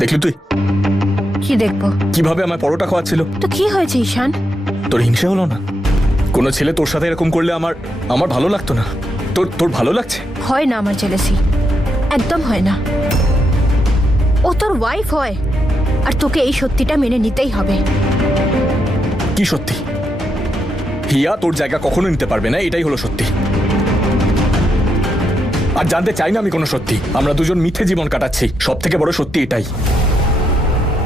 দেখলি তুই কি দেখবো? কিভাবে আমায় পরোটা খাওয়াচ্ছিল? তো কি হয়েছে ঈশান? তোর হিংসে হলো না? কোনো ছেলে তোর সাথে এরকম করলে আমার আমার ভালো লাগতো না? তোর তোর ভালো লাগছে? হয় না আমার জেলেসি, একদম হয় না। ও তোর ওয়াইফ হয়, আর তোকে এই সত্যিটা মেনে নিতেই হবে। কি সত্যি? হিয়া তোর জায়গা কখনো নিতে পারবে না, এটাই হলো সত্যি। আর জানতে চাই না আমি কোনো সত্যি। আমরা দুজন মিথ্যে জীবন কাটাচ্ছি, সব থেকে বড় সত্যি এটাই।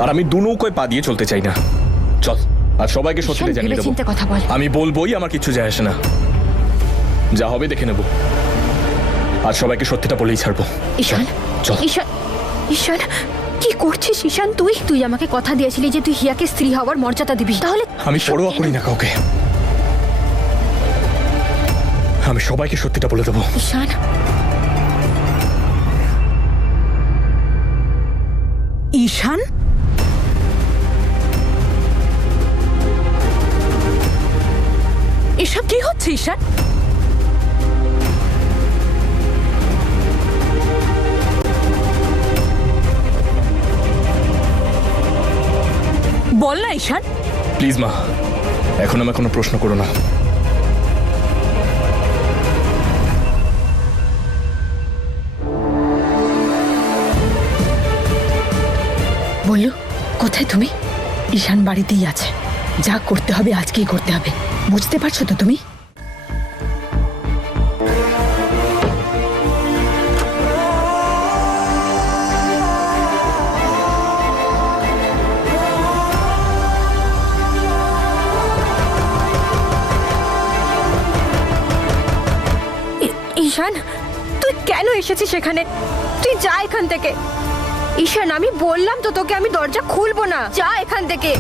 আর আমি দু নৌকোয় পা দিয়ে চলতে চাই না। চল, আর সবাইকে সত্যিটা জানিয়ে দেবো। চিন্তা কথা বল। আমি বলবোই, আমার কিছু যায় আসে না, যা হবে দেখে নেব। আর সবাইকে সত্যিটা বলেই ছাড়বো। ঈশান, চল। ঈশান, ঈশান, কি করছিস ঈশান? তুই আমাকে কথা দিয়েছিলি যে তুই হিয়াকে স্ত্রী হওয়ার মর্যাদা দিবি, তাহলে আমি পরোয়া করি না কাউকে। আমি সবাইকে সত্যিটা বলে দেবো। ঈশান, ঈশান, এসব কি হচ্ছে ঈশান? বল না ঈশান। প্লিজ মা, এখন আমাকে কোনো প্রশ্ন করো না। বললু, কোথায় তুমি? ঈশান বাড়িতেই আছে। যা করতে হবে আজকেই করতে হবে, বুঝতে পারছো তো তুমি? ঈশান, তুই কেন এসেছিস সেখানে? তুই যা এখান থেকে। ঈশান, আমি বললাম তো তোকে আমি দরজা খুলবো না, যা এখান থেকে।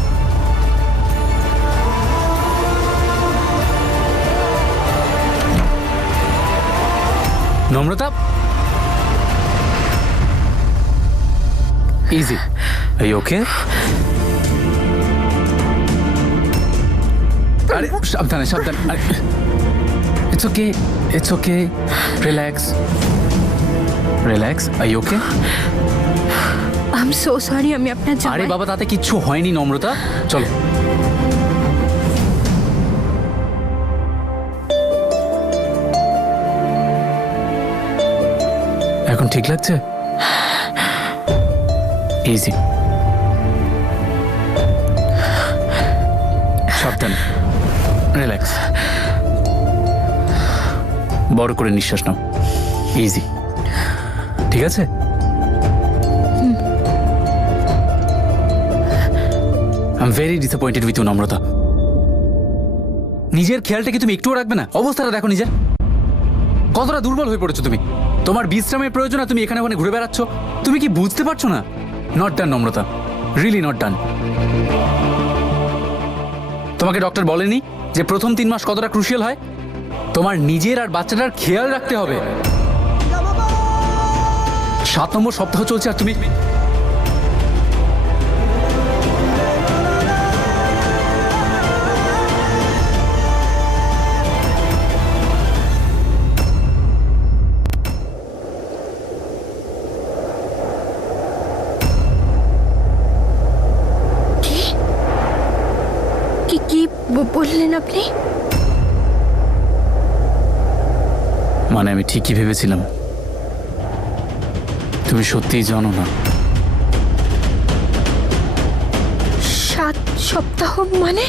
নম্রতা, easy. Are you okay? আরে সাবধানে সাবধানে। It's okay. It's okay. Relax. Relax. Are you okay? I am so sorry, আমি আপনার আরে জামাই। বাবা, তাতে কিচ্ছু হয়নি নম্রতা। চলো। এখন ঠিক লাগছে? ইজি। সাবধানে। রিল্যাক্স। বড় করে নিঃশ্বাস নাও। ইজি। ঠিক আছে? I am very disappointed with you Namrata. নিজের খেয়ালটা কি তুমি একটুও রাখবে না? অবস্থাটা দেখো নিজের, কতটা দুর্বল হয়ে পড়েছো তুমি। তোমার বিশ্রামের প্রয়োজন, তুমি এখানে ওখানে ঘুরে বেড়াচ্ছ। তুমি কি বুঝতে পারছো না? নট ডান নম্রতা, রিয়েলি নট ডান। তোমাকে ডক্টর বলেনি যে প্রথম 3 মাস কতটা ক্রুশিয়াল হয়? তোমার নিজের আর বাচ্চাটার খেয়াল রাখতে হবে। 7 নম্বর সপ্তাহ চলছে আর তুমি বললেন আপনি? মানে আমি ঠিকই ভেবেছিলাম। তুমি সত্যিই জানো না। 7 সপ্তাহ মানে?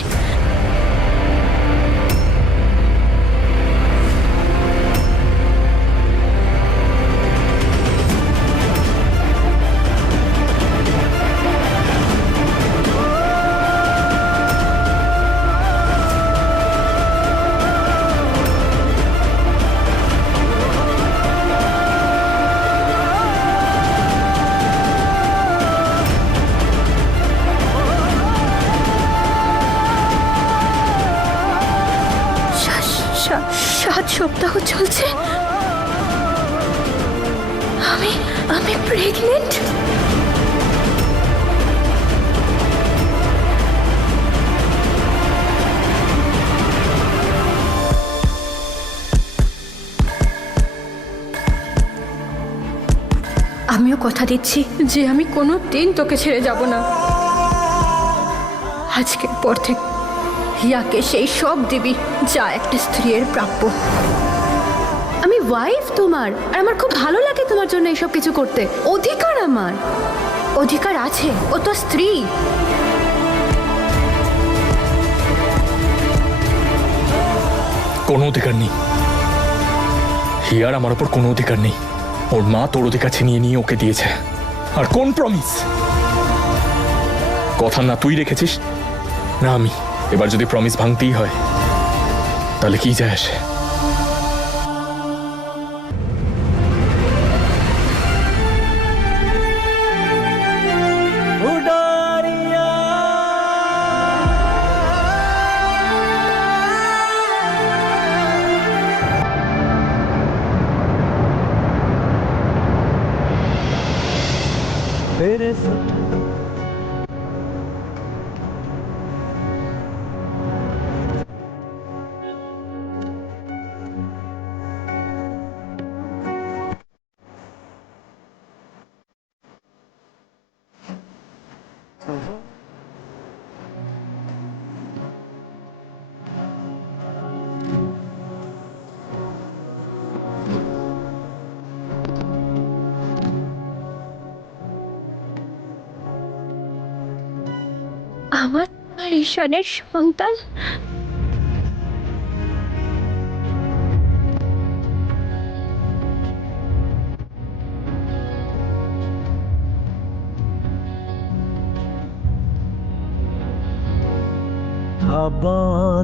সাত সপ্তাহ চলছে? আমি প্রেগনেন্ট? আমিও কথা দিচ্ছি যে আমি কোনো দিন তোকে ছেড়ে যাব না। আজকের পর থেকে হিয়াকে সেই সব দিবি যা একটা স্ত্রীর প্রাপ্য। আমি ওয়াইফ তোমার, আর আমার খুব ভালো লাগে তোমার জন্য এসব কিছু করতে। অধিকার আমার। অধিকার আছে, ও তো স্ত্রী। কোনো অধিকার নেই হিয়ার, আমার ওপর কোনো অধিকার নেই। ওর মা তোর অধিকার ছিনিয়ে নিয়ে ওকে দিয়েছে। আর কোন প্রমিস? কথা না তুই রেখেছিস না আমি। এবার যদি প্রমিস ভাঙতেই হয় তাহলে কি যায় আসে? আমার আর ঈশানের সন্তান। हवा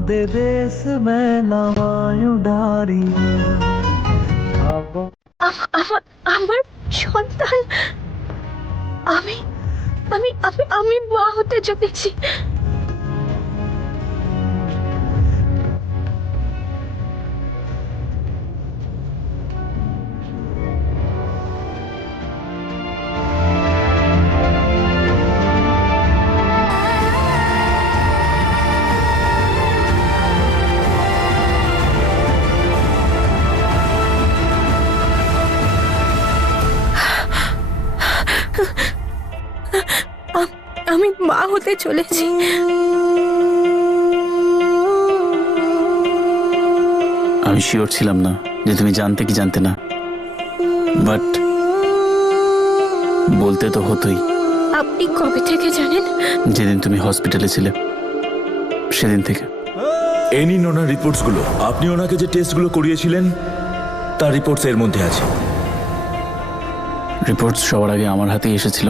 दे देश में नवायूं डारी আমার সন্তান। আমি আমি আমি আমি মা হতে চলেছি। আমি মা হতে চলেছি। আমি শিওর ছিলাম না যে তুমি জানতে কি জানতে না, বাট বলতে তো হতোই। আপনি কবে থেকে জানেন? যেদিন তুমি হসপিটালে ছিলে সেদিন থেকে। এই নিন ওনার রিপোর্টসগুলো। আপনি ওনাকে যে টেস্টগুলো করিয়েছিলেন তার রিপোর্টস এর মধ্যে আছে। রিপোর্টস সবার আগে আমার হাতেই এসেছিল।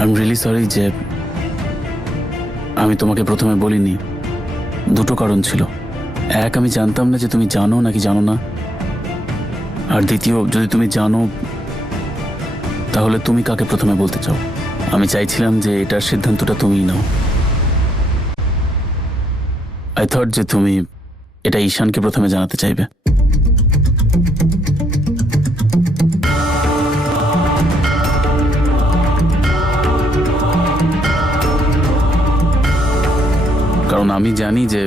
আই এম রিয়েলি সরি যে আমি তোমাকে প্রথমে বলিনি। দুটো কারণ ছিল। এক, আমি জানতাম না যে তুমি জানো নাকি জানো না। আর দ্বিতীয়, যদি তুমি জানো তাহলে তুমি কাকে প্রথমে বলতে চাও। আমি চাইছিলাম যে এটার সিদ্ধান্তটা তুমিই নাও। আই থট যে তুমি এটা ঈশানকে প্রথমে জানাতে চাইবে। কারণ আমি জানি যে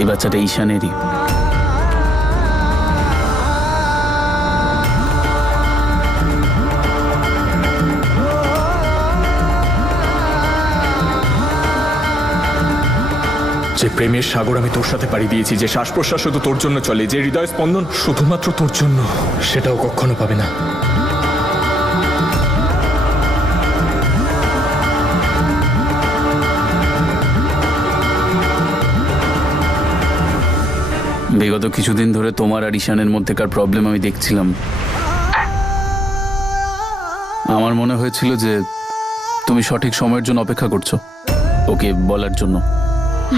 এই বাচ্চাটা ঈশানেরই। যে প্রেমের সাগর আমি তোর সাথে পাড়ি দিয়েছি, যে শ্বাস প্রশ্বাস শুধু তোর জন্য চলে, যে হৃদয় স্পন্দন শুধুমাত্র তোর জন্য, সেটাও কখনো পাবে না। বিগত কিছুদিন ধরে তোমার আর ঈশানের মধ্যেকার প্রবলেম আমি দেখছিলাম। আমার মনে হয়েছিল যে তুমি সঠিক সময়ের জন্য অপেক্ষা করছো ওকে বলার জন্য।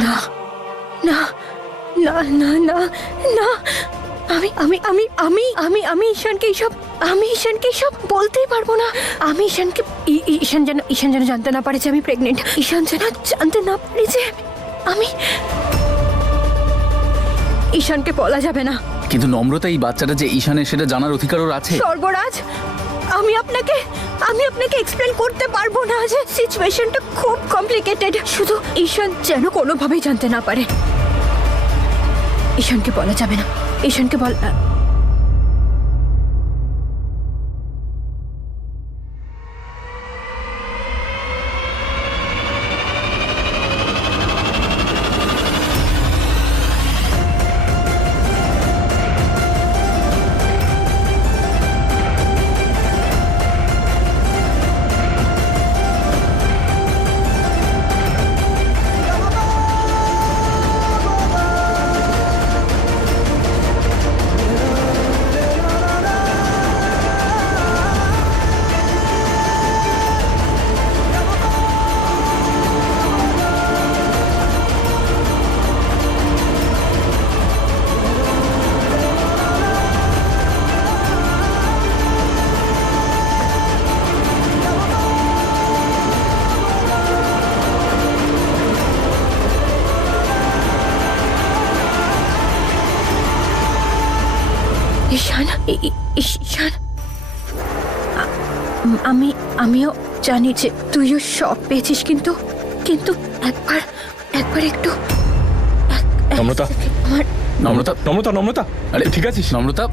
না না না না না না, আমি আমি আমি আমি আমি আমি ঈশানকে সব বলতেই পারবো না। আমি ঈশানকে ঈশান যেন জানতে না পারে যে আমি প্রেগনেন্ট। ঈশান যেন জানতে না পারে যে আমি। ঈশানকে বলা যাবে না। কিন্তু নম্রতা, এই বাচ্চাটা যে ঈশানের সেটা জানার অধিকার ওর আছে। সর্বরাজ, আমি আপনাকে এক্সপ্লেন করতে পারবো না যে সিচুয়েশনটা খুব কমপ্লিকেটেড। শুধু ঈশান যেন কোনোভাবেই জানতে না পারে। ঈশানকে বলা যাবে না। ঈশানকে ঈশান, ঈশান, আমিও জানি যে তুইও সব পেয়েছিস, কিন্তু কিন্তু একবার একটু নম্রতা। আমার নম্রতা, নম্রতা, নম্রতা, আরে ঠিক আছিস? নম্রতা,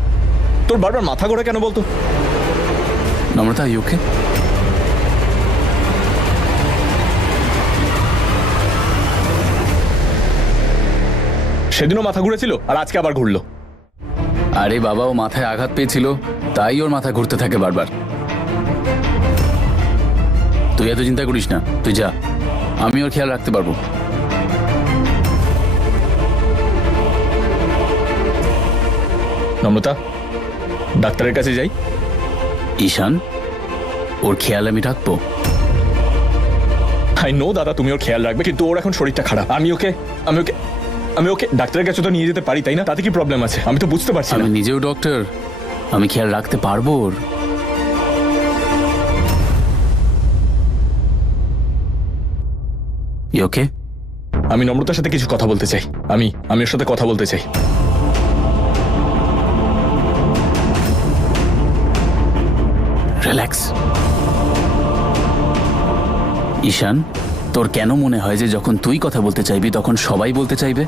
তোর বারবার মাথা ঘোরা কেন বলতো? নম্রতা, ইউ ওকে? সেদিনও মাথা ঘুরেছিল আর আজকে আবার ঘুরলো। আরে বাবা, ও মাথায় আঘাত পেয়েছিল, তাই ওর মাথা ঘুরতে থাকে বারবার। তুই এত চিন্তা করিস না, তুই যা, আমি ওর খেয়াল রাখতে পারবো। নম্রতা, ডাক্তারের কাছে যাই। ঈশান, ওর খেয়াল আমি রাখবো। আই নো দাদা, তুমি ওর খেয়াল রাখবে, কিন্তু ওর এখন শরীরটা খারাপ। আমি ওকে ডাক্তারের কাছে তো নিয়ে যেতে পারি, তাই না? তাতে কি প্রবলেম আছে? আমি তো বুঝতে পারছি না। আমি নিজেও ডক্টর, আমি খেয়াল রাখতে পারবো ওর। ওকে? আমি নম্রতার সাথে কিছু কথা বলতে চাই। আমি ওর সাথে কথা বলতে চাই। রিল্যাক্স। ঈশান, তোর কেন মনে হয় যে যখন তুই কথা বলতে চাইবি তখন সবাই বলতে চাইবে?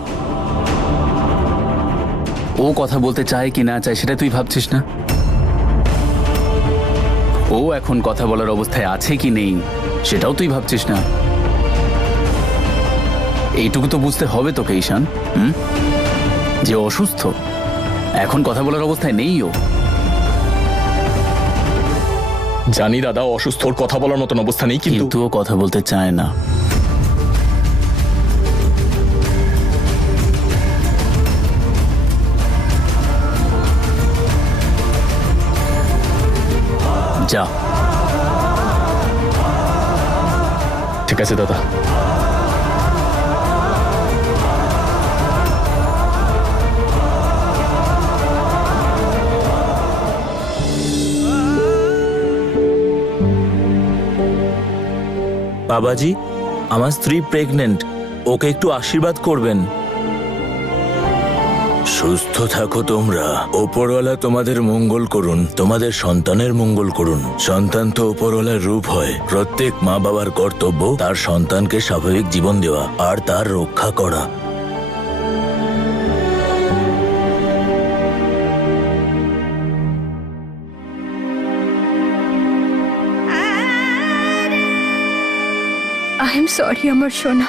ও কথা বলতে চায় কি না চায় সেটা তুই ভাবছিস না? ও এখন কথা বলার অবস্থায় আছে কি নেই সেটাও তুই ভাবছিস না? এইটুকু তো বুঝতে হবে তোকে ঈশান, যে ও অসুস্থ, এখন কথা বলার অবস্থায় নেই ও। জানি দাদা, অসুস্থ, ওর কথা বলার মতন অবস্থা নেই, কিন্তু কিন্তু ও কথা বলতে চায় না। যা। ঠিক আছে দাদা। বাবাজি, আমার স্ত্রী প্রেগনেন্ট, ওকে একটু আশীর্বাদ করবেন। সুস্থ থাকো তোমরা, ওপরওয়ালা তোমাদের মঙ্গল করুন, তোমাদের সন্তানের মঙ্গল করুন। সন্তান তো ওপরওয়ালার রূপ হয়। প্রত্যেক মা বাবার কর্তব্য তার সন্তানকে স্বাভাবিক জীবন দেওয়া আর তার রক্ষা করা। আই এম সরি আমার সোনা,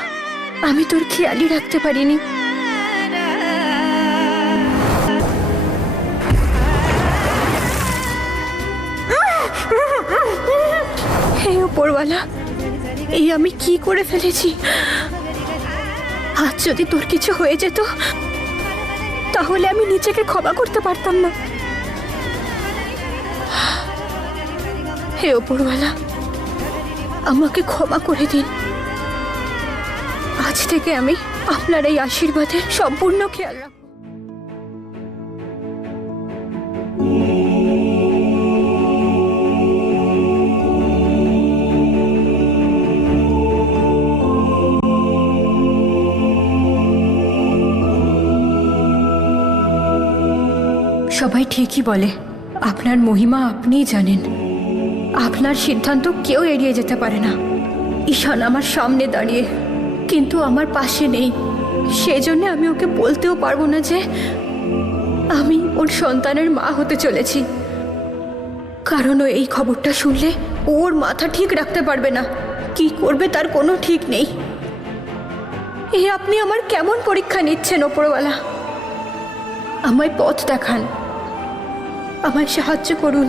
আমি তোর খেয়ালই রাখতে পারিনি। হে উপরওয়ালা, এই আমি কি করে ফেলেছি? আজ যদি তোর কিছু হয়ে যেত তাহলে আমি নিজেকে ক্ষমা করতে পারতাম না। হে উপরওয়ালা, আমাকে ক্ষমা করে দিন। আজ থেকে আমি আপনার এই আশীর্বাদে সম্পূর্ণ খেয়াল রাখব। সবাই ঠিকই বলে, আপনার মহিমা আপনিই জানেন। আপনার সিদ্ধান্ত কেউ এড়িয়ে যেতে পারে না। ঈশান আমার সামনে দাঁড়িয়ে, কিন্তু আমার পাশে নেই। সেজন্য আমি ওকে বলতেও পারবো না যে আমি ওর সন্তানের মা হতে চলেছি, কারণ ও এই খবরটা শুনলে ওর মাথা ঠিক রাখতে পারবে না। কি করবে তার কোনো ঠিক নেই। এ আপনি আমার কেমন পরীক্ষা নিচ্ছেন ওপরওয়ালা? আমায় পথ দেখান, আমায় সাহায্য করুন।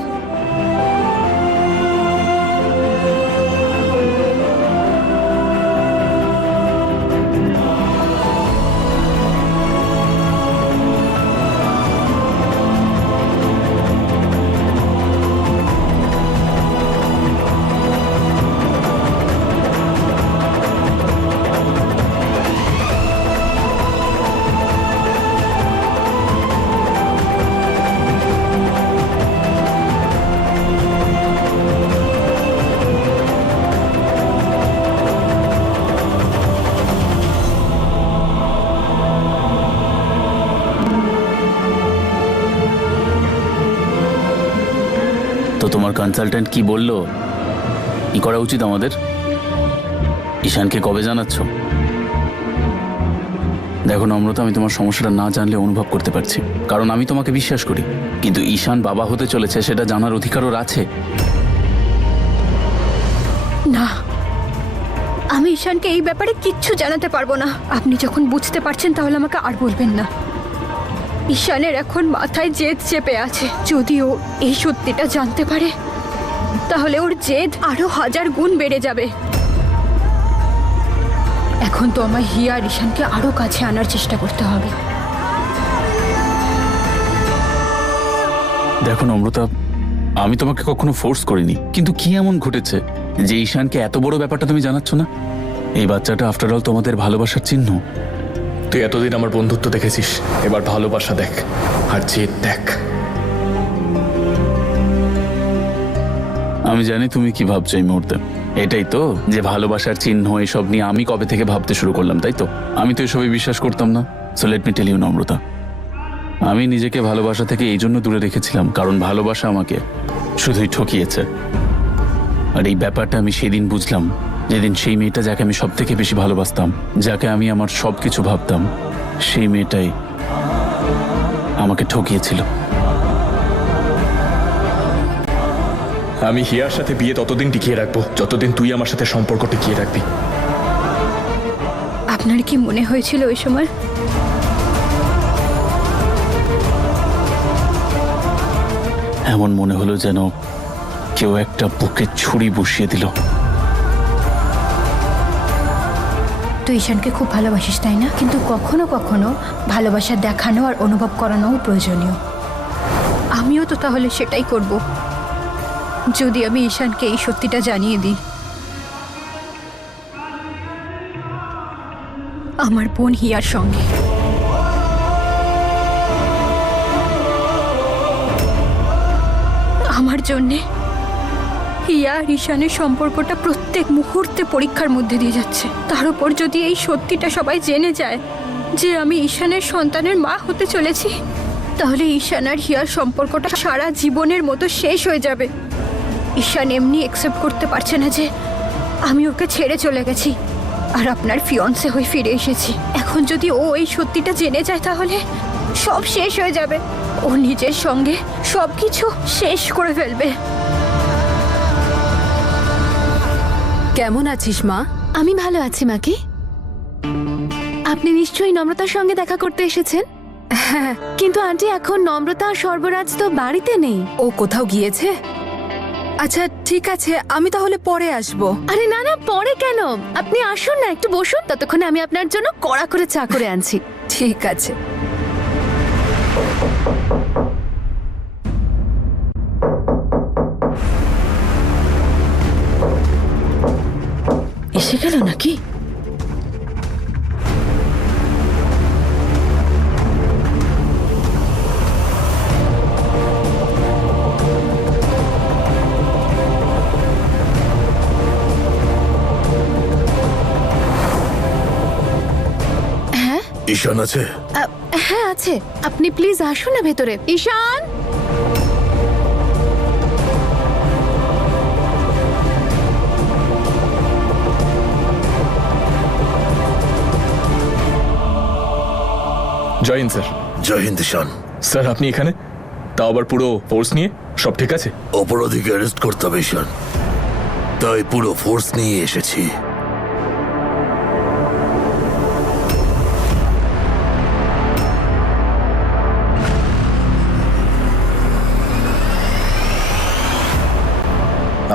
তো তোমার কনসালট্যান্ট কি বললো? কি করা উচিত আমাদের? ঈশানকে কবে জানাচ্ছ? দেখো নম্রতা, আমি তোমার সমস্যাটা না জানলে অনুভব করতে পারছি, কারণ আমি তোমাকে বিশ্বাস করি। কিন্তু ঈশান বাবা হতে চলেছে সেটা জানার অধিকার ওর আছে। না, আমি ঈশানকে এই ব্যাপারে কিচ্ছু জানাতে পারবো না। আপনি যখন বুঝতে পারছেন তাহলে আমাকে আর বলবেন না। ঈশানের এখন মাথায় জেদ চেপে আছে। যদি ও এই সত্যিটা জানতে পারে তাহলে ওর জেদ আরো 1000 গুণ বেড়ে যাবে। এখন তো আমার হিয়া আর ঈশানকে আরো কাছে আনার চেষ্টা করতে হবে। দেখো নম্রতা, আমি তোমাকে কখনো ফোর্স করিনি, কিন্তু কি এমন ঘটেছে যে ঈশানকে এত বড় ব্যাপারটা তুমি জানাচ্ছ না? এই বাচ্চাটা আফটার অল তোমাদের ভালোবাসার চিহ্ন। তুই এতদিন আমার বন্ধুত্ব দেখেছিস, এবার ভালোবাসা দেখ আর জেদ দেখ। আমি জানি তুমি কি ভাবছো এই মুহূর্তে। এটাই তো যে ভালোবাসার চিহ্ন, এসব নিয়ে আমি কবে থেকে ভাবতে শুরু করলাম, তাই তো? আমি তো এসবই বিশ্বাস করতাম না। So let me tell you Namrata, আমি নিজেকে ভালোবাসা থেকে এই জন্য দূরে রেখেছিলাম কারণ ভালোবাসা আমাকে শুধুই ঠকিয়েছে। আর এই ব্যাপারটা আমি সেদিন বুঝলাম, যেদিন সেই মেয়েটা যাকে আমি সব থেকে বেশি ভালোবাসতাম, যাকে আমি আমার সব কিছু ভাবতাম, সেই মেয়েটাই আমাকে ঠকিয়েছিল। আমি হিয়ার সাথে বিয়ে ততদিন টিকিয়ে রাখবো যতদিন তুই আমার সাথে সম্পর্ক টিকিয়ে রাখবি। আপনার কি মনে হয়েছিল ওই সময়? এমন মনে হলো যেন কেউ একটা বুকে ছুরি বসিয়ে দিল। তুই ঈশানকে খুব ভালোবাসিস, তাই না? কিন্তু কখনো কখনো ভালোবাসা দেখানো আর অনুভব করানোও প্রয়োজনীয়। আমিও তো তাহলে সেটাই করব। যদি আমি ঈশানকে এই সত্যিটা জানিয়ে দিই, আমার বোন হিয়ার সঙ্গে আমার জন্যে হিয়া আর ঈশানের সম্পর্কটা প্রত্যেক মুহূর্তে পরীক্ষার মধ্যে দিয়ে যাচ্ছে। তার উপর যদি এই সত্যিটা সবাই জেনে যায় যে আমি ঈশানের সন্তানের মা হতে চলেছি, তাহলে ঈশান আর হিয়ার সম্পর্কটা সারা জীবনের মতো শেষ হয়ে যাবে। ঈশান এমনি অ্যাকসেপ্ট করতে পারছে না যে আমি ওকে ছেড়ে চলে গেছি আর আপনার ফিয়ন্সে হয়ে ফিরে এসেছি। এখন যদি ও এই সত্যিটা জেনে যায় তাহলে সব শেষ হয়ে যাবে। ও নিজের সঙ্গে সবকিছু শেষ করে ফেলবে। কেমন আছিস মা? আমি ভালো আছি মাকি। আপনি নিশ্চয়ই নম্রতার সঙ্গে দেখা করতে এসেছেন? হ্যাঁ, কিন্তু আন্টি এখন নম্রতা আর সর্বরাজ তো বাড়িতে নেই। ও কোথাও গিয়েছে? আচ্ছা ঠিক আছে, আমি তাহলে পরে আসবো। আরে না না, পরে কেন? আপনি আসুন না, একটু বসুন, ততক্ষণে আমি আপনার জন্য কড়া করে চা করে আনছি। ঠিক আছে। এসে গেল নাকি? ঈশান আছে? হ্যাঁ আছে, আপনি প্লিজ আসুন না ভেতরে। ঈশান, জয় হিন্দ স্যার। জয় হিন্দ ঈশান। স্যার আপনি এখানে, তাও আবার পুরো ফোর্স নিয়ে? সব ঠিক আছে? অপরাধীকে অ্যারেস্ট করতে হবে ঈশান, তাই পুরো ফোর্স নিয়ে এসেছি।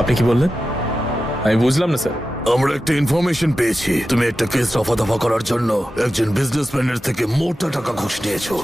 আপনি কি বললেন? আমি বুঝলাম না স্যার। আমরা একটা ইনফরমেশন পেয়েছি, তুমি একটা কেস রফা দফা করার জন্য একজন বিজনেসম্যানের থেকে মোটা টাকা ঘুষ নিয়েছো।